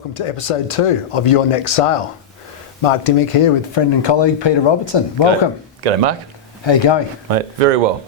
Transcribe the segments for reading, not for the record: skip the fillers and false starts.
Welcome to episode 2 of Your Next Sale. Mark Dimmick here with friend and colleague Peter Robertson. Welcome. G'day, Mark. How you going? Mate, very well.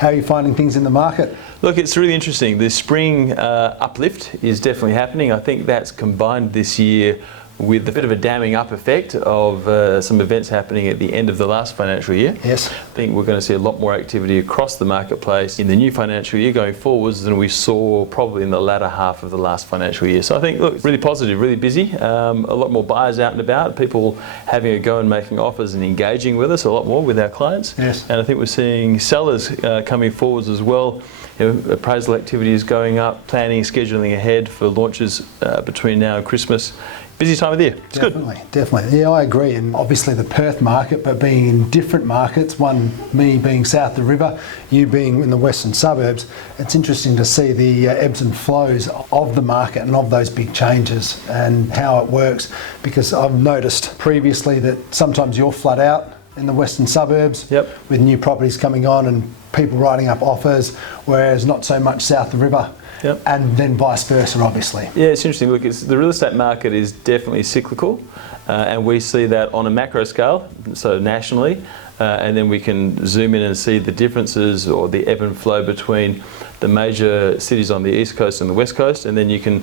How are you finding things in the market? Look, it's really interesting. The spring uplift is definitely happening. I think that's combined this year with a bit of a damming up effect of some events happening at the end of the last financial year. Yes. I think we're going to see a lot more activity across the marketplace in the new financial year going forwards than we saw probably in the latter half of the last financial year. So I think, look, really positive, really busy. A lot more buyers out and about, people having a go and making offers and engaging with us a lot more with our clients. Yes. And I think we're seeing sellers coming forwards as well. You know, appraisal activity is going up, planning, scheduling ahead for launches between now and Christmas. Busy time of the year. It's definitely, good. Definitely. Yeah, I agree. And obviously the Perth market, but being in different markets, one, me being south of the river, you being in the western suburbs, it's interesting to see the ebbs and flows of the market and of those big changes and how it works. Because I've noticed previously that sometimes you're flat out in the western suburbs with new properties coming on and people writing up offers, whereas not so much south of the river. Yep. And then vice versa, obviously. Yeah, it's interesting. Look, the real estate market is definitely cyclical, and we see that on a macro scale, so nationally, and then we can zoom in and see the differences or the ebb and flow between the major cities on the east coast and the west coast, and then you can,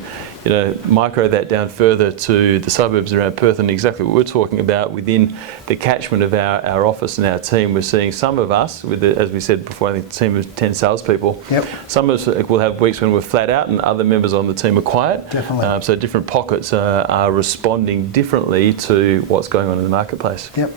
micro that down further to the suburbs around Perth and exactly what we're talking about within the catchment of our office and our team. We're seeing some of us, as we said before, I think the team of 10 salespeople. Yep. Some of us will have weeks when we're flat out and other members on the team are quiet. Definitely. So different pockets are responding differently to what's going on in the marketplace. Yep.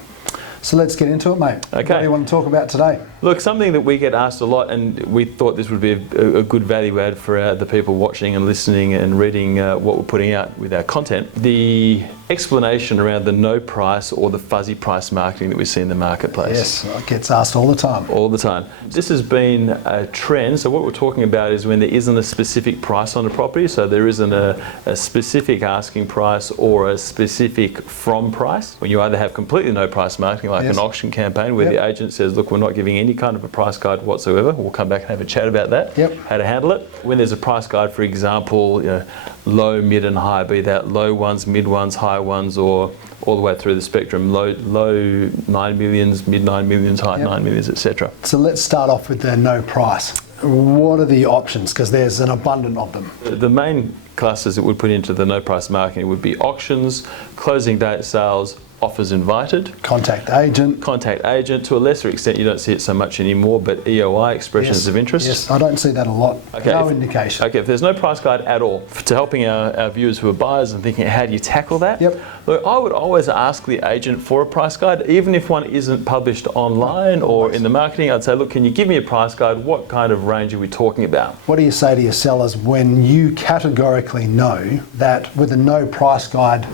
So let's get into it, mate. Okay. What do you want to talk about today? Look, something that we get asked a lot, and we thought this would be a good value add for the people watching and listening and reading what we're putting out with our content. The explanation around the no price or the fuzzy price marketing that we see in the marketplace. Yes, it gets asked all the time. All the time. This has been a trend. So what we're talking about is when there isn't a specific price on a property, so there isn't a specific asking price or a specific from price. When you either have completely no price marketing, like an auction campaign where the agent says, look, we're not giving any kind of a price guide whatsoever. We'll come back and have a chat about that, how to handle it. When there's a price guide, for example, low, mid and high, be that low ones, mid ones, high ones, or all the way through the spectrum, low 9 millions, mid 9 millions, high 9 millions, etc. So let's start off with the no price. What are the options? Because there's an abundance of them. The main clusters that we'd put into the no price marketing would be auctions, closing date sales, offers invited. Contact agent. Contact agent. To a lesser extent, you don't see it so much anymore, but EOI, expressions of interest. Yes, I don't see that a lot. Okay, no indication. Okay, if there's no price guide at all, to helping our viewers who are buyers and thinking, how do you tackle that? Look, I would always ask the agent for a price guide, even if one isn't published online or in the marketing. I'd say, look, can you give me a price guide? What kind of range are we talking about? What do you say to your sellers when you categorically know that with a no price guide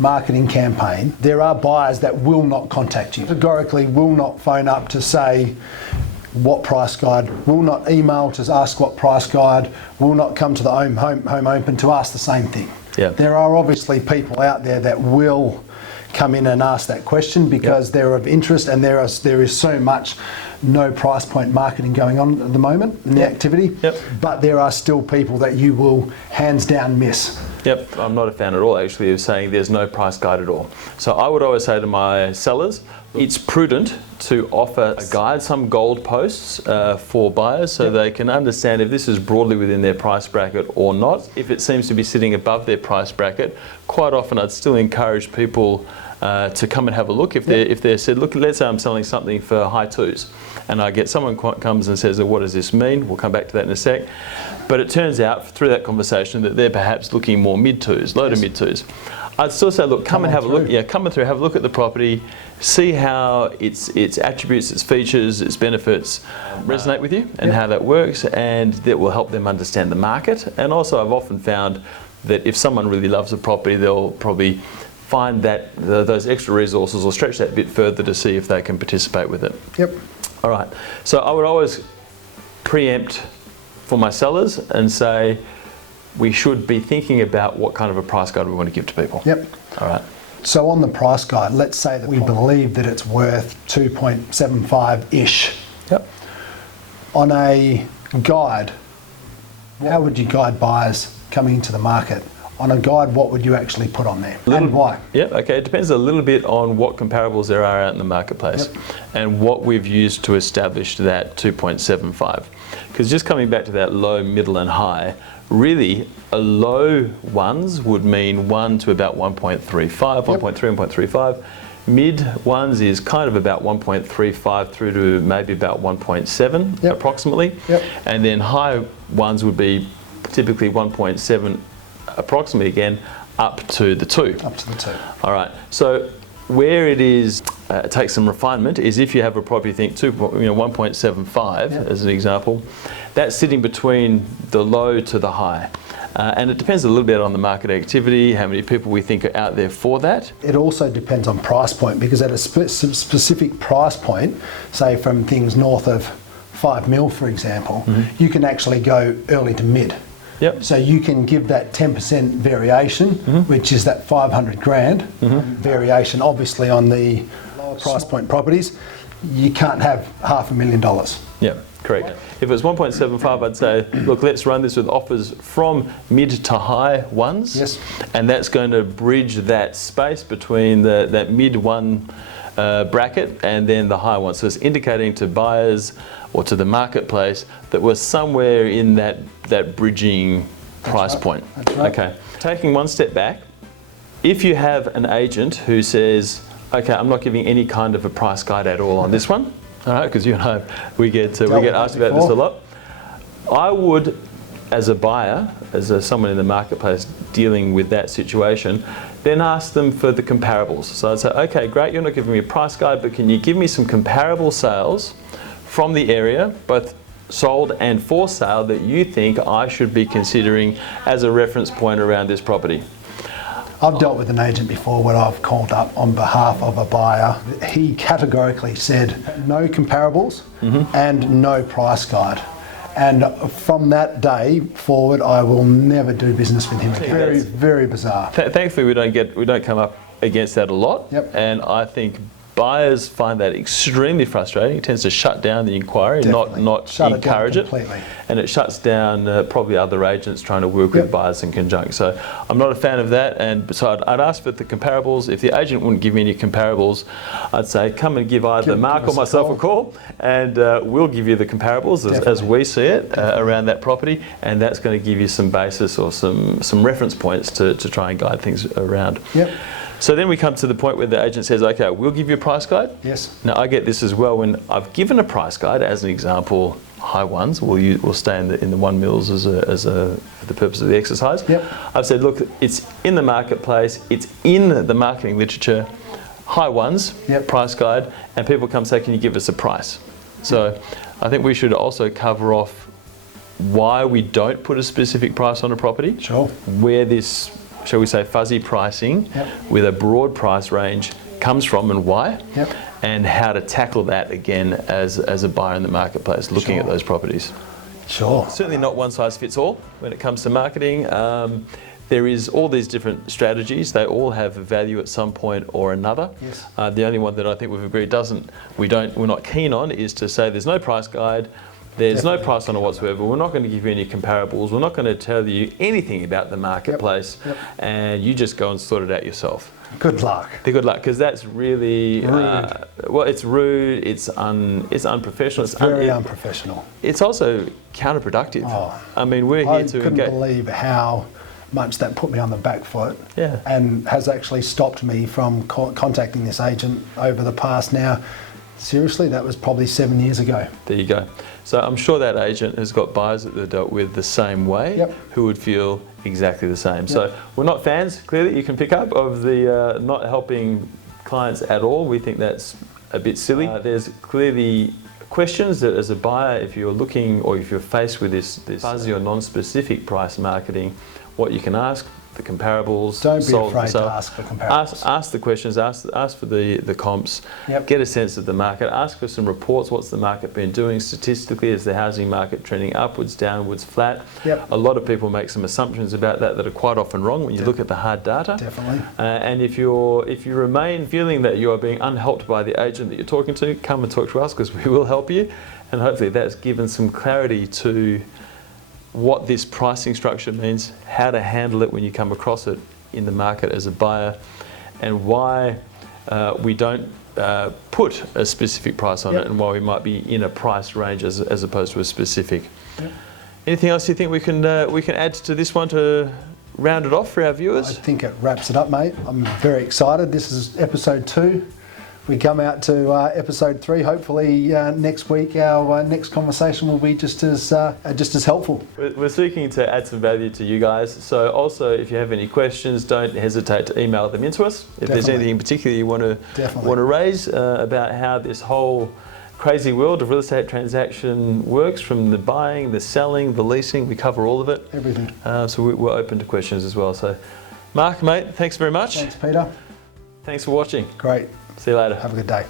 marketing campaign, there are buyers that will not contact you, categorically will not phone up to say what price guide, will not email to ask what price guide, will not come to the home open to ask the same thing? There are obviously people out there that will come in and ask that question because they're of interest, and there is so much no price point marketing going on at the moment in the activity, but there are still people that you will hands down miss. I'm not a fan at all actually of saying there's no price guide at all. So I would always say to my sellers, it's prudent to offer a guide, some gold posts for buyers so they can understand if this is broadly within their price bracket or not. If it seems to be sitting above their price bracket, quite often I'd still encourage people to come and have a look. If they're said, look, let's say I'm selling something for high twos, and I get someone comes and says, what does this mean? We'll come back to that in a sec. But it turns out through that conversation that they're perhaps looking more mid twos, low to mid twos. I'd still say, look, come and have a look. Come through, have a look at the property, see how its attributes, its features, its benefits resonate with you, and how that works, and that will help them understand the market. And also, I've often found that if someone really loves a property, they'll probably find that those extra resources or stretch that bit further to see if they can participate with it. All right. So I would always preempt for my sellers and say, we should be thinking about what kind of a price guide we want to give to people. All right. So on the price guide, let's say that we believe that it's worth 2.75-ish. On a guide, how would you guide buyers coming into the market on a guide, what would you actually put on there and why? Yep, okay. It depends a little bit on what comparables there are out in the marketplace and what we've used to establish that 2.75. Because just coming back to that low, middle and high, really a low ones would mean 1 to about 1.35, 1.3, 1.35. Mid ones is kind of about 1.35 through to maybe about 1.7 approximately. And then high ones would be typically 1.7 approximately again up to the 2. Up to the 2. All right. So where it is takes some refinement is if you have a property, think 1.75 as an example, that's sitting between the low to the high. And it depends a little bit on the market activity, how many people we think are out there for that. It also depends on price point, because at a specific price point, say from things north of 5 mil, for example, you can actually go early to mid. So you can give that 10% variation, which is that 500 grand variation. Obviously on the lower price point properties, you can't have $500,000. Yeah, correct. If it's 1.75, I'd say, look, let's run this with offers from mid to high ones. And that's going to bridge that space between that mid one bracket and then the high one. So it's indicating to buyers or to the marketplace that we're somewhere in that bridging price point. Okay. Taking one step back, if you have an agent who says, okay, I'm not giving any kind of a price guide at all on this one, all right, because you and I, we get asked about this a lot. I would, as a buyer, as someone in the marketplace dealing with that situation, then ask them for the comparables. So I'd say, okay, great, you're not giving me a price guide, but can you give me some comparable sales from the area, both sold and for sale, that you think I should be considering as a reference point around this property? I've dealt with an agent before when I've called up on behalf of a buyer. He categorically said no comparables and no price guide. And from that day forward, I will never do business with him again. Very, very bizarre. Thankfully, we don't come up against that a lot. And I think buyers find that extremely frustrating. It tends to shut down the inquiry, not encourage it. And it shuts down probably other agents trying to work with buyers in conjunction. So I'm not a fan of that. And so I'd ask for the comparables. If the agent wouldn't give me any comparables, I'd say come and give either Mark or myself a call, and we'll give you the comparables as we see it around that property. And that's going to give you some basis or some reference points to try and guide things around. So then we come to the point where the agent says, okay, we'll give you a price guide. Now I get this as well when I've given a price guide, as an example, high ones, we'll stay in the 1 mils for the purpose of the exercise. I've said, look, it's in the marketplace, it's in the marketing literature, high ones, price guide, and people come say, can you give us a price? So I think we should also cover off why we don't put a specific price on a property, where this, shall we say, fuzzy pricing with a broad price range comes from and why, and how to tackle that again as a buyer in the marketplace looking at those properties. Certainly not one size fits all when it comes to marketing. There is all these different strategies. They all have a value at some point or another. The only one that I think we've agreed we're not keen on is to say there's no price guide. There's no price on it whatsoever. We're not going to give you any comparables. We're not going to tell you anything about the marketplace, and you just go and sort it out yourself. Good luck. Good luck, because that's really rude. Well, it's rude. It's unprofessional. It's very unprofessional. It's also counterproductive. I mean, we're here to. I couldn't believe how much that put me on the back foot, and has actually stopped me from contacting this agent over the past now. Seriously, that was probably 7 years ago. There you go. So I'm sure that agent has got buyers that they've dealt with the same way who would feel exactly the same. So we're not fans, clearly, you can pick up, of the not helping clients at all. We think that's a bit silly. There's clearly questions that as a buyer, if you're looking or if you're faced with this fuzzy or non-specific price marketing, what you can ask, the comparables. Don't be afraid to ask for comparables. Ask the questions, ask for the comps, get a sense of the market, ask for some reports. What's the market been doing statistically? Is the housing market trending upwards, downwards, flat? A lot of people make some assumptions about that are quite often wrong when you look at the hard data. And if you remain feeling that you are being unhelped by the agent that you're talking to, come and talk to us, because we will help you. And hopefully that's given some clarity to what this pricing structure means, how to handle it when you come across it in the market as a buyer, and why we don't put a specific price on it, and why we might be in a price range as opposed to a specific. Anything else you think we can add to this one to round it off for our I viewers? think it wraps it up, mate. I'm very excited. This is episode 2. We come out to episode 3. Hopefully next week our next conversation will be just as helpful. We're seeking to add some value to you guys. So also, if you have any questions, don't hesitate to email them into us. If there's anything in particular you want to raise about how this whole crazy world of real estate transaction works, from the buying, the selling, the leasing, we cover all of it. Everything. So we're open to questions as well. So, Mark, mate, thanks very much. Thanks, Peter. Thanks for watching. Great. See you later. Have a good day.